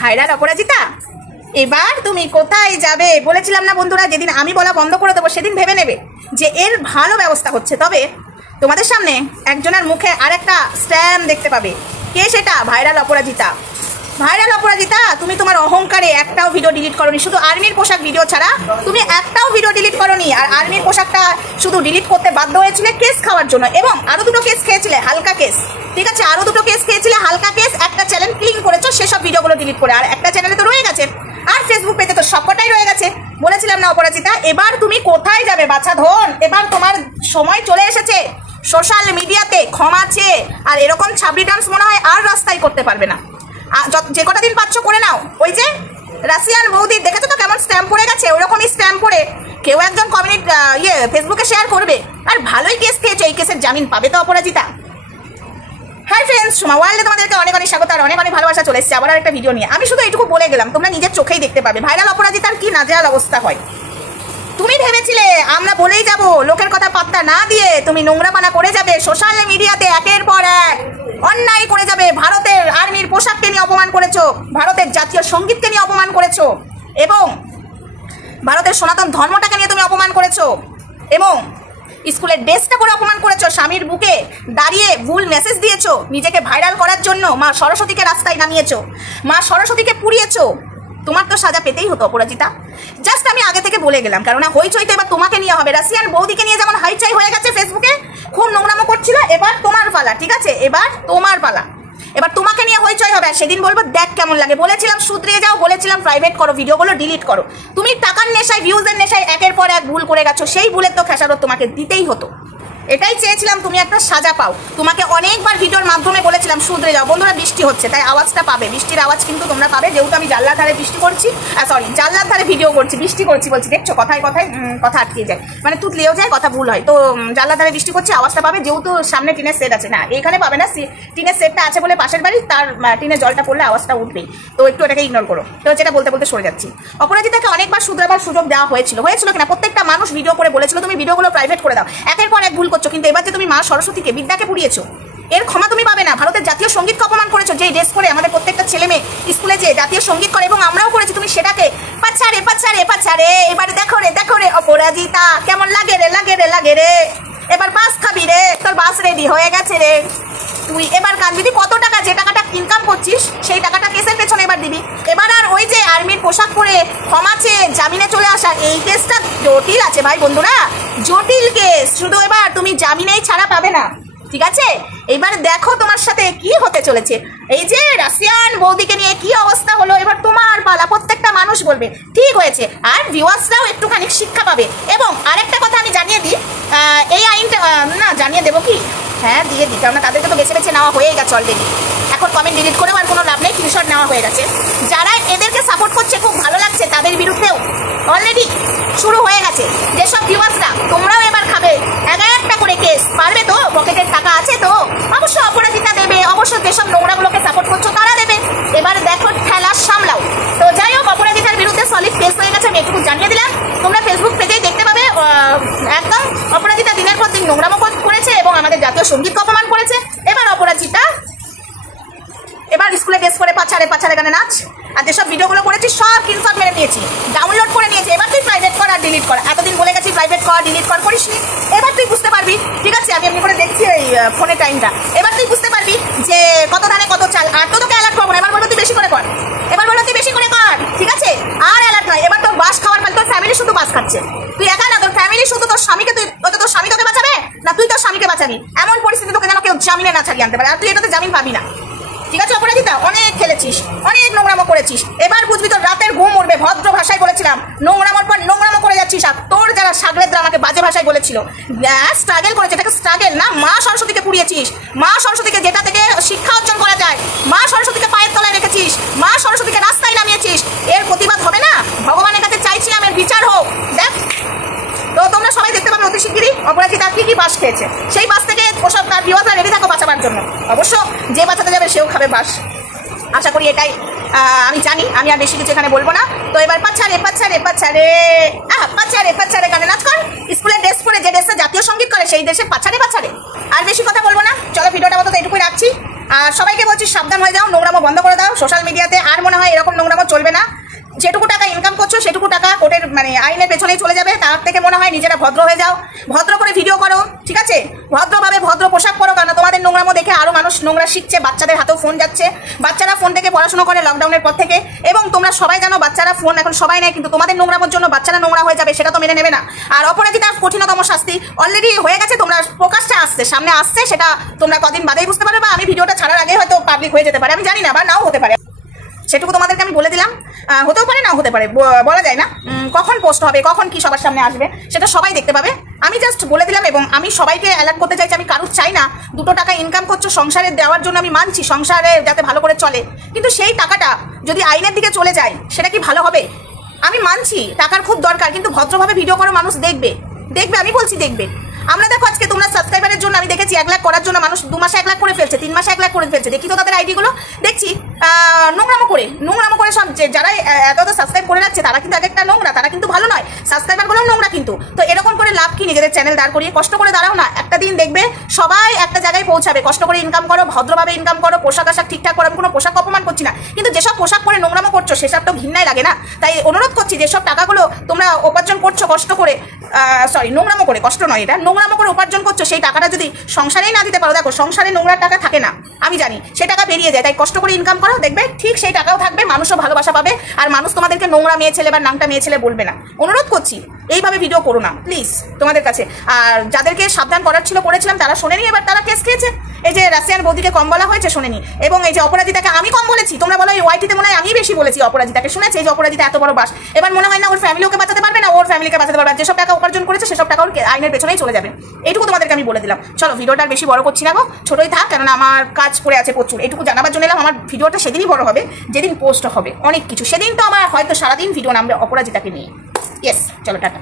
Viral অপরাজিতা, এবার তুমি কোথায় যাবে? বলেছিলাম না বন্ধুরা, যেদিন আমি বলা বন্ধ করে দেবো সেদিন ভেবে নেবে যে এর ভালো ব্যবস্থা হচ্ছে। তবে তোমাদের সামনে একজনের মুখে আরেকটা স্ট্যাম্প দেখতে পাবে। কে সেটা? ভাইরাল অপরাজিতা। ভাইরাল অপরাজিতা, তুমি তোমার অহংকারে একটাও ভিডিও ডিলিট করোনি, শুধু আর্মির পোশাক ভিডিও ছাড়া তুমি একটাও ভিডিও ডিলিট করোনি। আর আর্মির পোশাকটা শুধু ডিলিট করতে বাধ্য হয়েছিলে কেস খাওয়ার জন্য, এবং আরো দুটো কেস খেয়েছিলে, হালকা কেস। ঠিক আছে, আরো দুটো কেস খেয়েছিলে, হালকা কেস। একটা চ্যানেল ক্লিন করেছো, সেসব ভিডিওগুলো ডিলিট করে, আর একটা চ্যানেলে তো রয়ে গেছে, আর ফেসবুক পেজে তো সবকটাই রয়ে গেছে। বলেছিলাম না অপরাজিতা, এবার তুমি কোথায় যাবে বাছা ধন? এবার তোমার সময় চলে এসেছে সোশ্যাল মিডিয়াতে ক্ষমা চেয়ে। আর এরকম ছাবড়ি ডান্স মনে হয় আর রাস্তায় করতে পারবে না। যে কটা দিন পাচ্ছ করে নাও। ওই যে রাশিয়ান বৌদি দেখেছো তো কেমন স্ট্যাম্প পড়ে গেছে? ওরকমই স্ট্যাম্প পড়ে কেউ একজন ফেসবুকে শেয়ার করবে, আর ভালোই কেস খেয়েছো, এই কেসের জামিন পাবে তো অপরাজিতা। হাই ফ্রেন্ডস, সোমা ওয়ার্ল্ডে তোমাদেরকে অনেক অনেক স্বাগত আর অনেক অনেক ভালোবাসা। চলে এসেছে আবার একটা ভিডিও নিয়ে। আমি শুধু এইটুকু বলে গেলাম, তোমরা নিজের চোখেই দেখতে পাবে ভাইরাল অপরাজিতার কি নাজেহাল অবস্থা হয়। তুমি ভেবেছিলে আমরা বলেই যাব, লোকের কথা পাত্তা না দিয়ে তুমি নোংরাপানা করে যাবে সোশ্যাল মিডিয়াতে, একের পর এক অন্যায় করে যাবে। ভারতের আর্মির পোশাককে নিয়ে অপমান করেছো, ভারতের জাতীয় সঙ্গীতকে নিয়ে অপমান করেছো, এবং ভারতের সনাতন ধর্মটাকে নিয়ে তুমি অপমান করেছো, এবং স্কুলের ড্রেসটা করে অপমান করেছো। স্বামীর বুকে দাঁড়িয়ে ভুল মেসেজ দিয়েছো নিজেকে ভাইরাল করার জন্য। মা সরস্বতীকে রাস্তায় নামিয়েছো, মা সরস্বতীকে পুড়িয়েছো। তোমার তো সাজা পেতেই হতো অপরাজিতা। জাস্ট আমি আগে থেকে বলে গেলাম, কারণ হইচই তো এবার তোমাকে নিয়ে হবে। রাশিয়ান বৌদিকে নিয়ে যেমন হাইচাই হয়ে গেছে ফেসবুকে, খুব নোংরামো করছিল, এবার তোমার পালা। ঠিক আছে, এবার তোমার পালা, এবার তোমাকে নিয়ে হইচই হবে। আর সেদিন বলবো দেখ কেমন লাগে। বলেছিলাম শুধরিয়ে যাও, বলেছিলাম প্রাইভেট করো, ভিডিওগুলো ডিলিট করো। তুমি টাকার নেশায়, ভিউজের নেশায় একের পর এক ভুল করে গেছো। সেই ভুলের তো খেসারত তোমাকে দিতেই হতো। এটাই চেয়েছিলাম, তুমি একটা সাজা পাও। তোমাকে অনেকবার ভিডিওর মাধ্যমে বলেছিলাম শুধরে যাও। বন্ধুরা, বৃষ্টি হচ্ছে তাই আওয়াজটা পাবে, বৃষ্টির আওয়াজ কিন্তু তোমরা পাবে, যেহেতু আমি জানলার ধারে বৃষ্টি করছি, জানলার ধারে ভিডিও করছি, বৃষ্টি করছি বলছি। দেখছো কথায় কথায় কথা আটকে যায়, মানে তুতলেও যায়, কথা ভুল হয়। তো জানলার ধারে বৃষ্টি করছি, আওয়াজটা পাবে, যেহেতু সামনে টিনের সেট আছে। না, এখানে পাবে না, টিনের সেটটা আছে বলে পাশের বাড়ি, তার টিনের জলটা পড়লে আওয়াজটা উঠবেই। তো একটু এটাকে ইগনোর করো। তো যেটা বলতে বলতে সরে যাচ্ছি, অপরাজিতাকে অনেকবার শুধরাবার সুযোগ দেওয়া হয়েছিল কিনা? প্রত্যেকটা মানুষ ভিডিও করে বলেছিল তুমি ভিডিওগুলো প্রাইভেট করে দাও, একের পর এক ভুল করছো। কিন্তু এবার যে তুমি মা সরস্বতীকে, বিদ্যাকে পুড়িয়েছো, এর ক্ষমা তুমি পাবে না। ভারতের জাতীয় সঙ্গীতকে অপমান করেছো, যে ড্রেস করে আমাদের প্রত্যেকটা ছেলে মেয়ে স্কুলে যে জাতীয় সঙ্গীত করে, এবং আমরাও করেছি, তুমি সেটাকে পাছারে পাছারে পাছারে। এবার দেখো রে অপরাজিতা, কেমন লাগে রে। এবার বাস খাবি রে, তোর বাস রেডি হয়ে গেছে রে। তুই এবার কাঁদবি, কত টাকা, যে টাকাটা ইনকাম করছিস সেই টাকাটা কেসের পেছনে এবার দিবি। এবার আর ওই যে আর্মির পোশাক পরে ক্ষমা চেয়ে জামিনে চলে আসা, এই কেসটা জটিল আছে ভাই বন্ধুরা, জটিল কেস। শুধু এবার তুমি জামিনেই ছাড়া পাবে না। ঠিক আছে, এবার দেখো তোমার সাথে কি হতে চলেছে। এই যে রাশিয়ান বৌদিকে নিয়ে কি অবস্থা হলো, এবার তোমার পালা। প্রত্যেকটা মানুষ বলবে ঠিক হয়েছে, আর ভিউয়ার্সরাও একটুখানি শিক্ষা পাবে। এবং আরেকটা কথা আমি জানিয়ে দিই, এই আইনটা না জানিয়ে দেবো কি, হ্যাঁ দিয়ে দিই, কারণ তাদেরকে তো বেছে বেছে নেওয়া হয়ে গেছে অলরেডি। এখন কমেন্ট ডিলিট করেও আর কোনো লাভ নেই, স্ক্রিনশট নেওয়া হয়ে গেছে। যারা এদেরকে সাপোর্ট করছে, খুব ভালো লাগছে, তাদের বিরুদ্ধেও অলরেডি শুরু হয়ে গেছে। যেসব ভিউয়ার্সরা, তোমরাও এবার খাবে একটা করে কেস। পারবে তো? পকেটের টাকা আছে তো? অবশ্যই অপরাজিতা দেবে, অবশ্যই যেসব নোংরাগুলোকে সাপোর্ট করছো তারা দেবে। এবার দেখো ঠেলা সামলাও। তো যাই হোক, অপরাজিতার বিরুদ্ধে সলিড কেস হয়ে গেছে, আমি একটু জানিয়ে দিলাম। তোমরা ফেসবুক পেজেই দেখতে পাবে, একদম অপরাজিতা দিনের পর দিন নোংরামো করেছে এবং আমাদের জাতীয় সঙ্গীতকে অপমান করেছে। এবার অপরাজিতা এবার স্কুলে ড্রেস করে পাছারে গানে নাচ, আর যেসব ভিডিওগুলো করেছি সব স্ক্রিনশট মেরে নিয়েছি, ডাউনলোড করে নিয়েছি। এবার তুই প্রাইভেট কর আর ডিলিট কর। এতদিন বলে গেছি প্রাইভেট কর, ডিলিট কর, করিসনি। এবার তুই বুঝতে পারবি। ঠিক আছে, আমি এমনি করে দেখছি ওই ফোনে টাইমটা। এবার তুই বুঝতে পারবি যে কত ধানে কত চাল। আর তো তোকে অ্যালার্ট করবো না, এবার বলবো তুই বেশি করে কর, এবার বলবো তুই বেশি করে কর। ঠিক আছে, আর অ্যালার্ট নয়। এবার তোর বাস খাওয়ার পাল, তোর ফ্যামিলি শুধু বাস খাচ্ছে, তুই একা না, তোর ফ্যামিলি শুধু। তোর স্বামীকে তোর স্বামী তোকে বাঁচাবে না, তুই তোর স্বামীকে বাঁচাবি। এমন পরিস্থিতি তোকে যেন কেউ জামিনে না ছাড়িয়ে আনতে পারে, আর তুই এটাতে জামিন পাবি না। ঠিক আছে অপরাজিতা, অনেক খেলেছিস, অনেক নোংরামো করেছিস। এবার বুঝবি তোর রাতের ঘুম উঠবে। ভদ্র ভাষায় বলেছিলাম, নোংরামোর পর নোংরামো করে যাচ্ছিস। আর তোর যারা সাগরেদরা আমাকে বাজে ভাষায় বলেছিল, স্ট্রাগল করেছে, এটাকে স্ট্রাগল না, মা সরস্বতীকে পুড়িয়েছিস। মা সরস্বতীকে, যেটা থেকে শিক্ষা অর্জন করা যায়, মা সরস্বতীকে পায়ের তলায় রেখেছিস, মা সরস্বতীকে রাস্তায় নামিয়েছিস। এর প্রতিবাদ হবে না? ভগবানের কাছে চাইছিলাম এর বিচার হোক। দেখ, তো তোমরা সবাই দেখতে পাবে অতি শিগগিরই অপরাজিতা কি বাস খেয়েছে। সেই বাস থেকে ওসব তার ভিউয়ার্সরা রেডি থাকো বাঁচাবার জন্য। অবশ্য যে বাঁচাতে যাবে সেও খাবে বাস, আশা করি। এটাই আমি জানি, আমি আর বেশি কিছু এখানে বলবো না। তো এবার পাছারে গানে নাচ কর। স্কুলের ড্রেস পরে, যে ড্রেসে জাতীয় সঙ্গীত করে সেই ড্রেসে পাছারে। আর বেশি কথা বলবো না, চলো ভিডিওটা মতো এটুকুই রাখছি। আর সবাইকে বলছি সাবধান হয়ে যাও, নোংরামো বন্ধ করে দাও সোশ্যাল মিডিয়াতে। আর মনে হয় এরকম নোংরামো চলবে না। যেটুকু টাকা ইনকাম করছো সেটুকু টাকা কোর্টের আইনের পেছনেই চলে যাবে। তার থেকে মনে হয় নিজেরা ভদ্র হয়ে যাও, ভদ্র করে ভিডিও করো, ঠিক আছে? ভদ্রভাবে ভদ্র পোশাক পরো, কারণ তোমাদের নোংরামো দেখে আরও মানুষ নোংরা শিখছে। বাচ্চাদের হাতেও ফোন যাচ্ছে, বাচ্চারা ফোন থেকে পড়াশোনা করে লকডাউনের পর থেকে। এবং তোমরা সবাই জানো বাচ্চারা ফোন এখন সবাই নেয়, কিন্তু তোমাদের নোংরামোর জন্য বাচ্চারা নোংরা হয়ে যাবে, সেটা তো মেনে নেবে না। আর অপরাধীতার কঠিনতম শাস্তি অলরেডি হয়ে গেছে, তোমরা প্রকাশটা আসছে, সামনে আসছে, সেটা তোমরা কদিন বাদেই বুঝতে পারবে, বা আমি ভিডিওটা ছাড়ার আগে হয়তো পাবলিক হয়ে যেতে পারে, আমি জানি না, বা নাও হতে পারে। সেটুকু তোমাদেরকে আমি বলে দিলাম। হতেও পারে নাও হতে পারে, বলা যায় না কখন পোস্ট হবে, কখন কি সবার সামনে আসবে, সেটা সবাই দেখতে পাবে। আমি জাস্ট বলে দিলাম। এবং আমি সবাইকে অ্যালার্ট করতে চাইছি, আমি কারুর চাই না 2 টাকা ইনকাম করছো সংসারে দেওয়ার জন্য, আমি মানছি সংসারে যাতে ভালো করে চলে, কিন্তু সেই টাকাটা যদি আইনের দিকে চলে যায় সেটা কি ভালো হবে? আমি মানছি টাকার খুব দরকার, কিন্তু ভদ্রভাবে ভিডিও করো, মানুষ দেখবে, আমি বলছি দেখবে। আমরা দেখো আজকে তোমরা সাবস্ক্রাইবারের জন্য আমি দেখেছি 1 লাখ করার জন্য মানুষ 2 মাসে 1 লাখ করে ফেলছে, 3 মাসে 1 লাখ করে ফেলছে। দেখি তো তাদের আইডিগুলো, দেখছি নোংরামো করে সব যারা এত সাবস্ক্রাইব করে রাখছে তারা কিন্তু একটা নোংরা, তারা কিন্তু ভালো নয়, সাবস্ক্রাইবারগুলো নোংরা। কিন্তু তো এরকম করে লাভ কি? নিজেদের চ্যানেল দাঁড় করিয়ে কষ্ট করে দাঁড়াও না, একটা দিন দেখবে সবাই একটা জায়গায় পৌঁছাবে। কষ্ট করে ইনকাম করো, ভদ্রভাবে ইনকাম করো, পোশাক আশাক ঠিকঠাক করো। আমি কোনো পোশাক অপমান করছি না, কিন্তু যেসব পোশাক পরে নোংরামো করছো সেসব তো ঘৃণায় লাগে না? তাই অনুরোধ করছি, যেসব টাকাগুলো তোমরা উপার্জন করছো কষ্ট করে, নোংরামো করে, কষ্ট নয় এটা, নোংরামো করে উপার্জন করছো, সেই টাকাটা যদি সংসারেই না দিতে পারো, দেখো সংসারে নোংরার টাকা থাকে না, আমি জানি, সেই টাকা বেরিয়ে যায়। তাই কষ্ট করে ইনকাম করো, দেখবে ঠিক সেই টাকাও থাকবে, মানুষও ভালোবাসা পাবে, আর মানুষ তোমাদেরকে নোংরা মেয়ে ছেলে বা নাংটা মেয়ে ছেলে বলবে না। অনুরোধ করছি এইভাবে ভিডিও করো না প্লিজ তোমাদের কাছে। আর যাদেরকে সাবধান করার ছিল করেছিলাম, তারা শোনেনি, এবার তারা কেস খেয়েছে। এই যে রাশিয়ান বৌদিকে কম বলা হয়েছে, শোনেনি। এবং এই যে অপরাজিতাকে আমি কম বলেছি, তোমরা বলো এই ওয়াইটিতে মনে হয় আমি বেশি বলেছি অপরাজিতাকে, শুনেছে এই যে অপরাজিতা এত বড় বাস, এবার মনে হয় না ওর ফ্যামিলি ওকে বাঁচাতে পারবে না, ওর ফ্যামিলিকে বাঁচাতে পারবে না। যেসব টাকা উপার্জন করেছে সেসব টাকা ওর আইনের পেছনেই চলে যাবে। এইটুকু তোমাদেরকে আমি বলে দিলাম। চলো ভিডিওটা আর বেশি বড় করছি না গো, ছোটই থাক, কেননা আমার কাজ পড়ে আছে প্রচুর। এইটুকু জানাবার জন্য এলাম। আমার ভিডিওটা সেদিনই বড় হবে যেদিন পোস্ট হবে অনেক কিছু, সেদিন তো আমার হয়তো সারাদিন ভিডিও নামবে অপরাজিতাকে নিয়ে। ইয়েস, চলো টাটা।